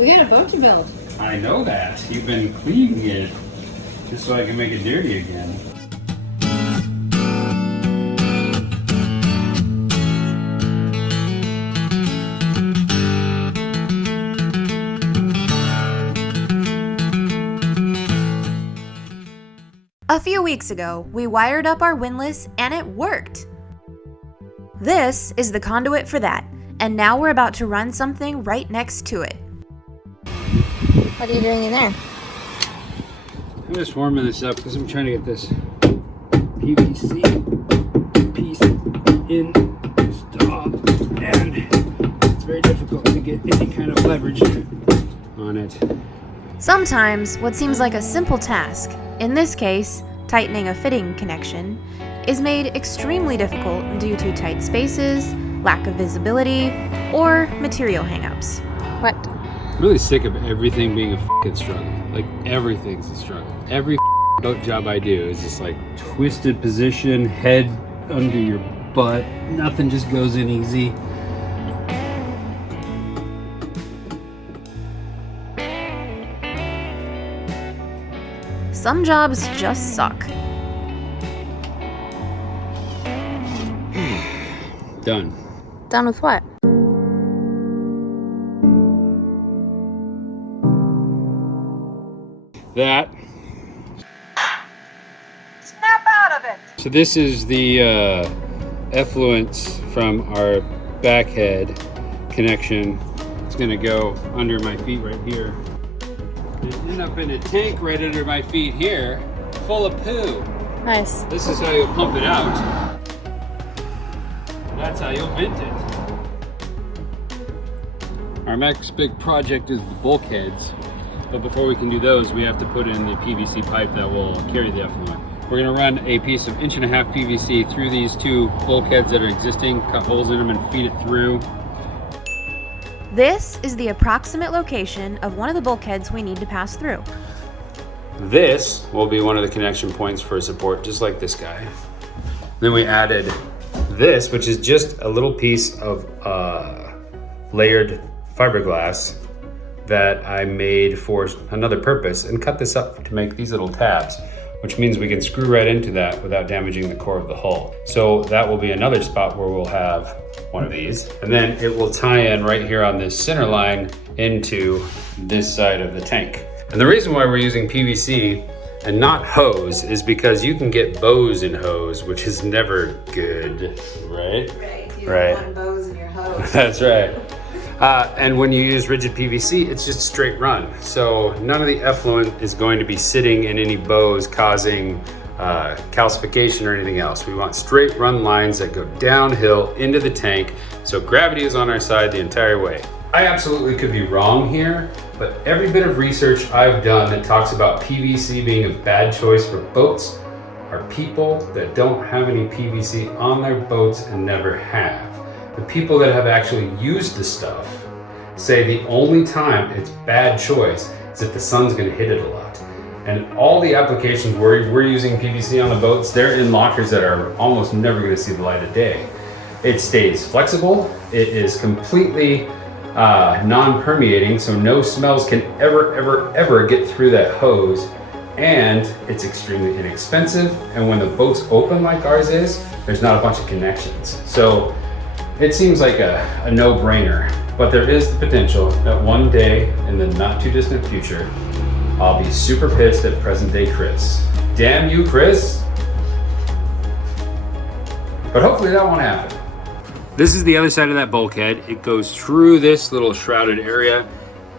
We got a boat to build. I know that. You've been cleaning it just so I can make it dirty again. A few weeks ago, we wired up our windlass and it worked. This is the conduit for that, and now we're about to run something right next to it. What are you doing in there? I'm just warming this up because I'm trying to get this PVC piece installed, and it's very difficult to get any kind of leverage on it. Sometimes, what seems like a simple task, in this case, tightening a fitting connection, is made extremely difficult due to tight spaces, lack of visibility, or material hangups. What? I'm really sick of everything being a f***ing struggle. Like, everything's a struggle. Every boat job I do is just like twisted position, head under your butt. Nothing just goes in easy. Some jobs just suck. Done. Done with what? That. Snap out of it! So this is the effluence from our backhead connection. It's gonna go under my feet right here. And end up in a tank right under my feet here, full of poo. Nice. This is how you'll pump it out. That's how you'll vent it. Our next big project is the bulkheads. But before we can do those, we have to put in the PVC pipe that will carry the effluent. We're gonna run a piece of 1.5 inch PVC through these two bulkheads that are existing, cut holes in them and feed it through. This is the approximate location of one of the bulkheads we need to pass through. This will be one of the connection points for support, just like this guy. Then we added this, which is just a little piece of layered fiberglass that I made for another purpose and cut this up to make these little tabs, which means we can screw right into that without damaging the core of the hull. So that will be another spot where we'll have one of these. And then it will tie in right here on this center line into this side of the tank. And the reason why we're using PVC and not hose is because you can get bows in hose, which is never good, right? Right. You Right. don't want bows in your hose. That's right. And when you use rigid PVC, it's just straight run. So none of the effluent is going to be sitting in any bows causing calcification or anything else. We want straight run lines that go downhill into the tank, so gravity is on our side the entire way. I absolutely could be wrong here, but every bit of research I've done that talks about PVC being a bad choice for boats are people that don't have any PVC on their boats and never have. The people that have actually used the stuff say the only time it's bad choice is if the sun's gonna hit it a lot. And all the applications where we're using PVC on the boats, they're in lockers that are almost never gonna see the light of day. It stays flexible, it is completely non-permeating, so no smells can ever get through that hose, and it's extremely inexpensive, and when the boat's open like ours is, there's not a bunch of connections. So it seems like a no-brainer, but there is the potential that one day in the not too distant future, I'll be super pissed at present day Chris. Damn you, Chris. But hopefully that won't happen. This is the other side of that bulkhead. It goes through this little shrouded area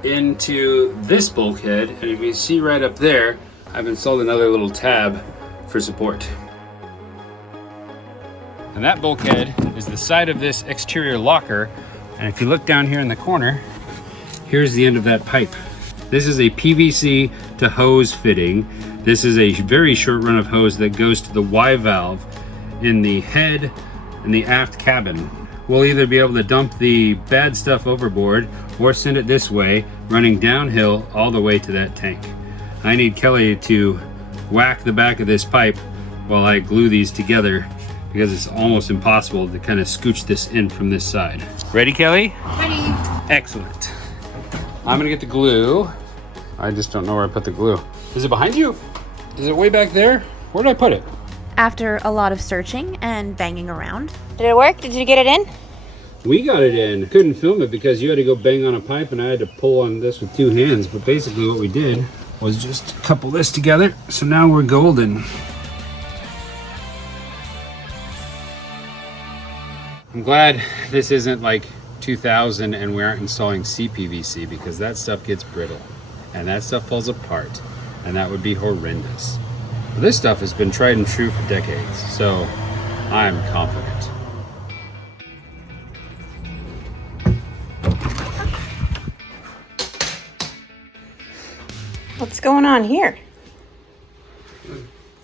into this bulkhead. And if you see right up there, I've installed another little tab for support. And that bulkhead is the side of this exterior locker. And if you look down here in the corner, here's the end of that pipe. This is a PVC to hose fitting. This is a very short run of hose that goes to the Y valve in the head and the aft cabin. We'll either be able to dump the bad stuff overboard or send it this way, running downhill all the way to that tank. I need Kelly to whack the back of this pipe while I glue these together because it's almost impossible to kind of scooch this in from this side. Ready, Kelly? Ready. Excellent. I'm gonna get the glue. I just don't know where I put the glue. Is it behind you? Is it way back there? Where did I put it? After a lot of searching and banging around. Did it work? Did you get it in? We got it in. Couldn't film it because you had to go bang on a pipe and I had to pull on this with 2 hands. But basically what we did was just couple this together. So now we're golden. I'm glad this isn't like 2000 and we aren't installing CPVC because that stuff gets brittle and that stuff falls apart and that would be horrendous. But this stuff has been tried and true for decades, so I'm confident. What's going on here?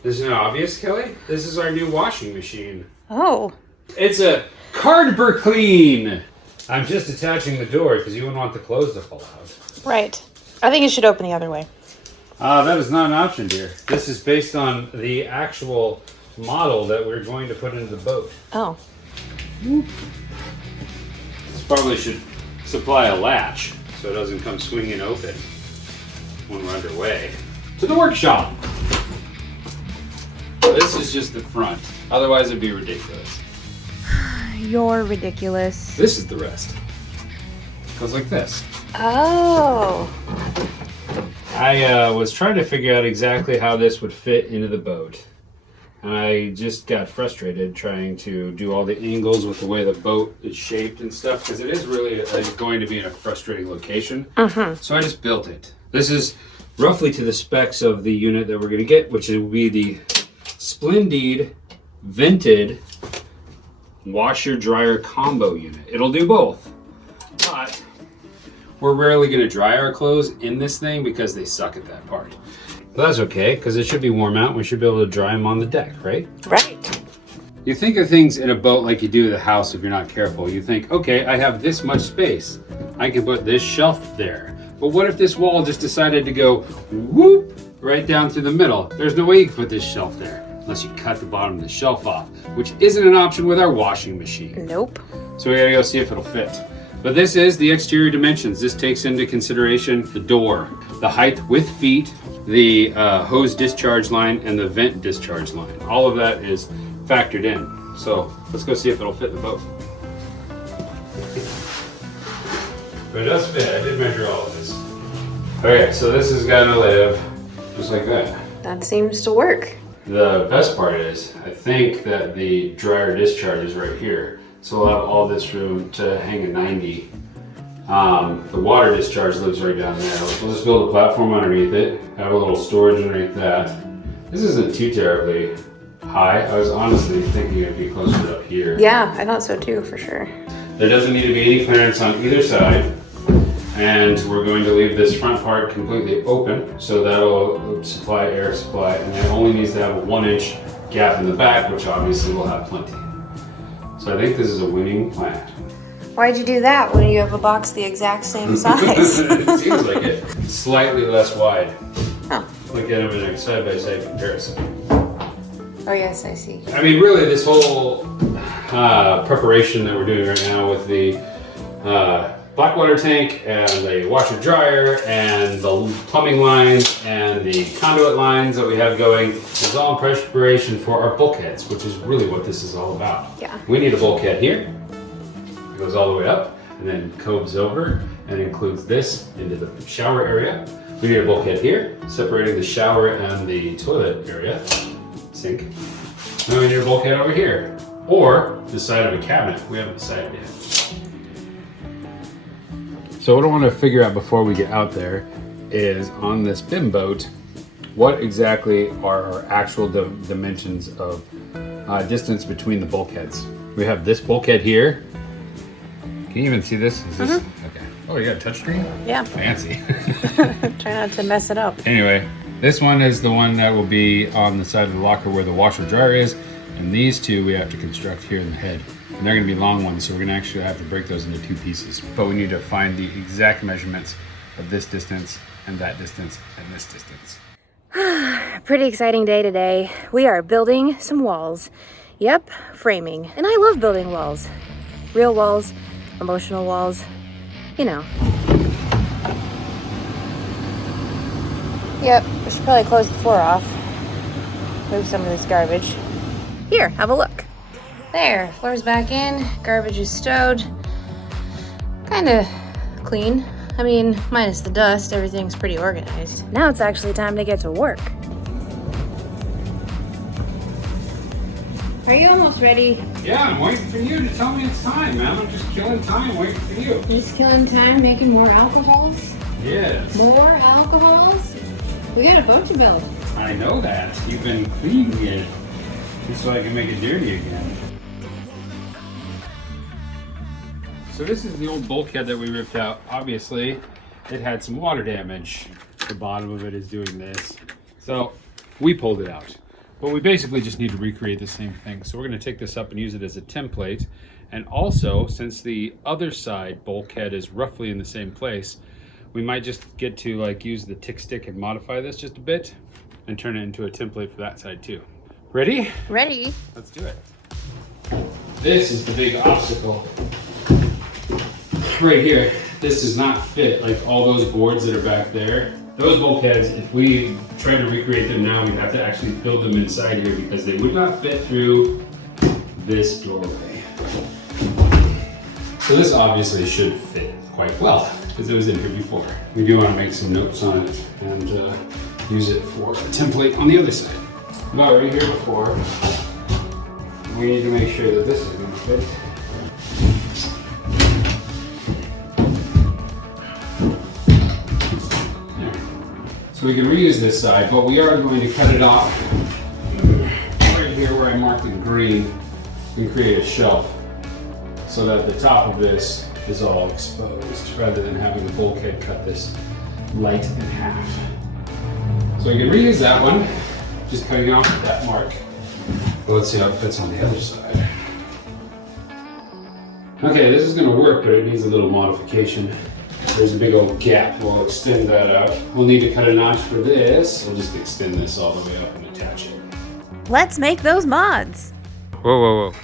Isn't it obvious, Kelly? This is our new washing machine. Oh. It's a cardboard clean. I'm just attaching the door because you wouldn't want the clothes to fall out. Right. I think you should open the other way. That is not an option, dear. This is based on the actual model that we're going to put into the boat. Oh. This probably should supply a latch so it doesn't come swinging open when we're underway. To the workshop. This is just the front. Otherwise it'd be ridiculous. You're ridiculous. This is the rest. It goes like this. Oh. I was trying to figure out exactly how this would fit into the boat. And I just got frustrated trying to do all the angles with the way the boat is shaped and stuff because it is really going to be in a frustrating location. So I just built it. This is roughly to the specs of the unit that we're going to get, which will be the Splendid vented washer-dryer combo unit. It'll do both, but we're rarely going to dry our clothes in this thing because they suck at that part. But that's okay, because it should be warm out and we should be able to dry them on the deck, right? Right. You think of things in a boat like you do with a house if you're not careful. You think, okay, I have this much space. I can put this shelf there. But what if this wall just decided to go whoop right down through the middle? There's no way you can put this shelf there unless you cut the bottom of the shelf off, which isn't an option with our washing machine. Nope. So we gotta go see if it'll fit. But this is the exterior dimensions. This takes into consideration the door, the height with feet, the hose discharge line, and the vent discharge line. All of that is factored in. So let's go see if it'll fit the boat. But it does fit. I did measure all of this. Okay, so this is gonna live just like that. That seems to work. The best part is, I think that the dryer discharge is right here. So we'll have all this room to hang a 90. The water discharge lives right down there. We'll just build a platform underneath it, have a little storage underneath that. This isn't too terribly high. I was honestly thinking it'd be closer up here. Yeah, I thought so too, for sure. There doesn't need to be any clearance on either side. And we're going to leave this front part completely open, so that'll supply air supply, and it only needs to have a 1-inch gap in the back, which obviously will have plenty. So I think this is a winning plan. Why'd you do that when you have a box the exact same size? It seems like it. Slightly less wide. Oh. Look at them in a side-by-side comparison. Oh yes, I see. I mean, really, this whole preparation that we're doing right now with the black water tank and the washer dryer and the plumbing lines and the conduit lines that we have going is all in preparation for our bulkheads, which is really what this is all about. Yeah. We need a bulkhead here. It goes all the way up and then coves over and includes this into the shower area. We need a bulkhead here, separating the shower and the toilet area, sink. Then we need a bulkhead over here, or the side of a cabinet. We haven't decided yet. So what I want to figure out before we get out there is on this BIM boat, what exactly are our actual dimensions of distance between the bulkheads. We have this bulkhead here. Can you even see this? Is this okay? Oh, you got a touchscreen? Yeah. Fancy. Try not to mess it up. Anyway, this one is the one that will be on the side of the locker where the washer dryer is, and these two we have to construct here in the head. And they're going to be long ones, so we're going to actually have to break those into 2 pieces. But we need to find the exact measurements of this distance and that distance and this distance. Pretty exciting day today. We are building some walls. Yep, framing. And I love building walls. Real walls, emotional walls, you know. Yep, we should probably close the floor off. Move some of this garbage. Here, have a look. There, floor's back in, garbage is stowed. Kinda clean. I mean, minus the dust, everything's pretty organized. Now it's actually time to get to work. Are you almost ready? Yeah, I'm waiting for you to tell me it's time, man. I'm just killing time waiting for you. Just killing time, making more alcohols. Yes. More alcohols? We got a boat to build. I know that. You've been cleaning it just so I can make it dirty again. So this is the old bulkhead that we ripped out. Obviously, it had some water damage. The bottom of it is doing this. So we pulled it out. But we basically just need to recreate the same thing. So we're going to take this up and use it as a template. And also, since the other side bulkhead is roughly in the same place, we might just get to like use the tick stick and modify this just a bit and turn it into a template for that side too. Ready? Ready? Let's do it. This is the big obstacle. Right here. This does not fit like all those boards that are back there. Those bulkheads, if we tried to recreate them now, we'd have to actually build them inside here because they would not fit through this doorway. So this obviously should fit quite well because it was in here before. We do want to make some notes on it and use it for a template on the other side. But right here before, we need to make sure that this is going to fit. So we can reuse this side, but we are going to cut it off right here where I marked in green and create a shelf so that the top of this is all exposed rather than having the bulkhead cut this light in half. So we can reuse that one, just cutting off that mark. Well, let's see how it fits on the other side. Okay, this is going to work, but it needs a little modification. There's a big old gap. We'll extend that out. We'll need to cut a notch for this. We'll just extend this all the way up and attach it. Let's make those mods. Whoa, whoa, whoa.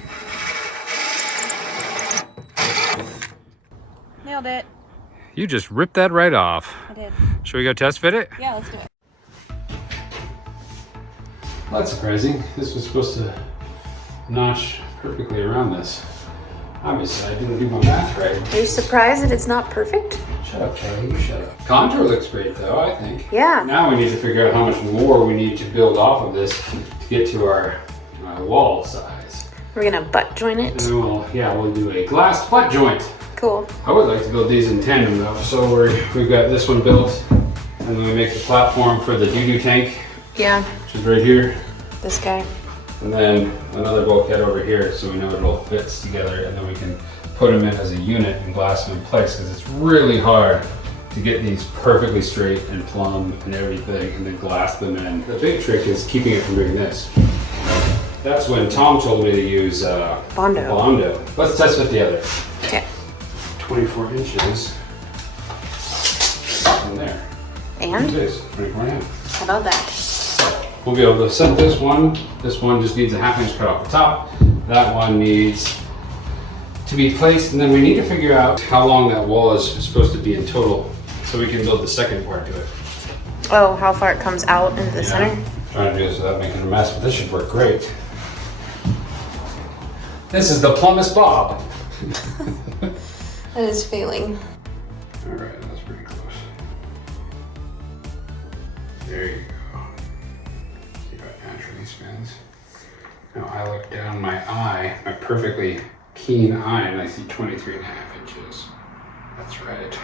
Nailed it. You just ripped that right off. I did. Should we go test fit it? Yeah, let's do it. Well, that's surprising. This was supposed to notch perfectly around this. Obviously, I didn't do my math right. Are you surprised that it's not perfect? Shut up, Charlie. You shut up. Contour looks great, though, I think. Yeah. Now we need to figure out how much more we need to build off of this to get to our wall size. We're gonna butt join And it. then we'll do a glass butt joint. Cool. I would like to build these in tandem, though. So we've got this one built, and then we make the platform for the doo-doo tank, Yeah. which is right here. This guy. And then another bulkhead over here so we know it all fits together, and then we can put them in as a unit and glass them in place because it's really hard to get these perfectly straight and plumb and everything and then glass them in. The big trick is keeping it from doing this. That's when Tom told me to use Bondo. Let's test fit the other. Okay. 24 inches from there. And? It is 24 and a half. How about that? We'll be able to set this one. This one just needs a 1/2 inch cut off the top. That one needs to be placed, and then we need to figure out how long that wall is supposed to be in total so we can build the second part to it. Oh, how far it comes out into the center? Trying to do this without making a mess, but this should work great. This is the plumbist Bob. That is failing. All right, that's pretty close. There you go. See how it naturally spins. Now I look down my eye, my perfectly keen eye, and I see 23 and a half inches. That's right.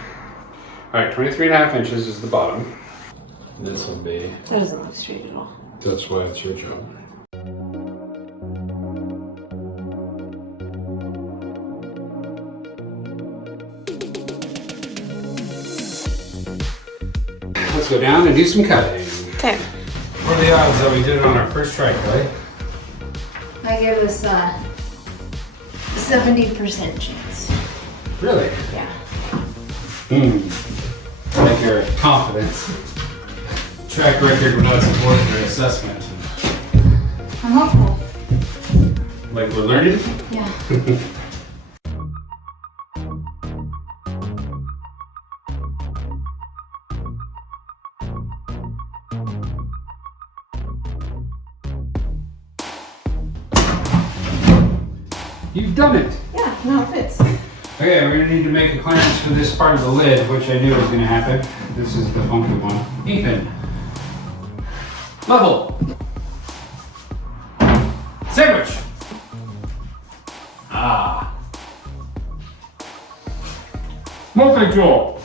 All right, 23 and a half inches is the bottom. This will be. That doesn't look straight at all. That's why it's your job. Let's go down and do some cutting. Okay. What are the odds that we did it on our first try, Clay? I give us a 70% chance. Really? Yeah. Like your confidence. Track record without supporting your assessment. I'm hopeful. Like we're learning? Yeah. You've done it. Yeah, now it fits. Okay, we're gonna need to make a clearance for this part of the lid, which I knew was gonna happen. This is the funky one. Ethan. Level. Sandwich. Ah. Multi-tool.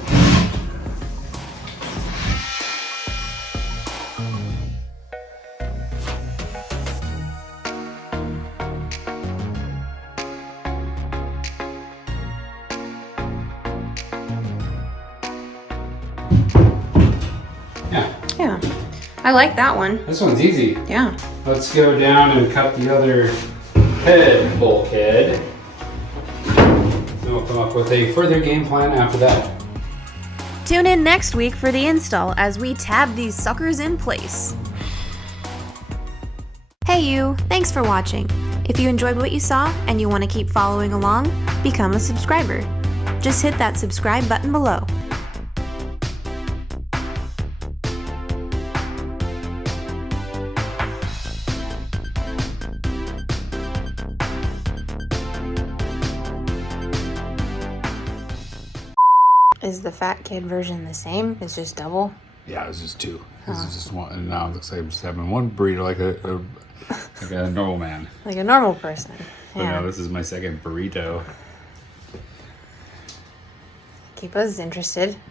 Yeah. I like that one. This one's easy. Yeah. Let's go down and cut the other head bulkhead. Then we'll come up with a further game plan after that. Tune in next week for the install as we tab these suckers in place. Hey you, thanks for watching. If you enjoyed what you saw and you want to keep following along, become a subscriber. Just hit that subscribe button below. Is the fat kid version the same? It's just double? Yeah, this is two. This is just one, and now it looks like I'm just having one burrito like a normal man. Like a normal person. But now this is my second burrito. Keep us interested.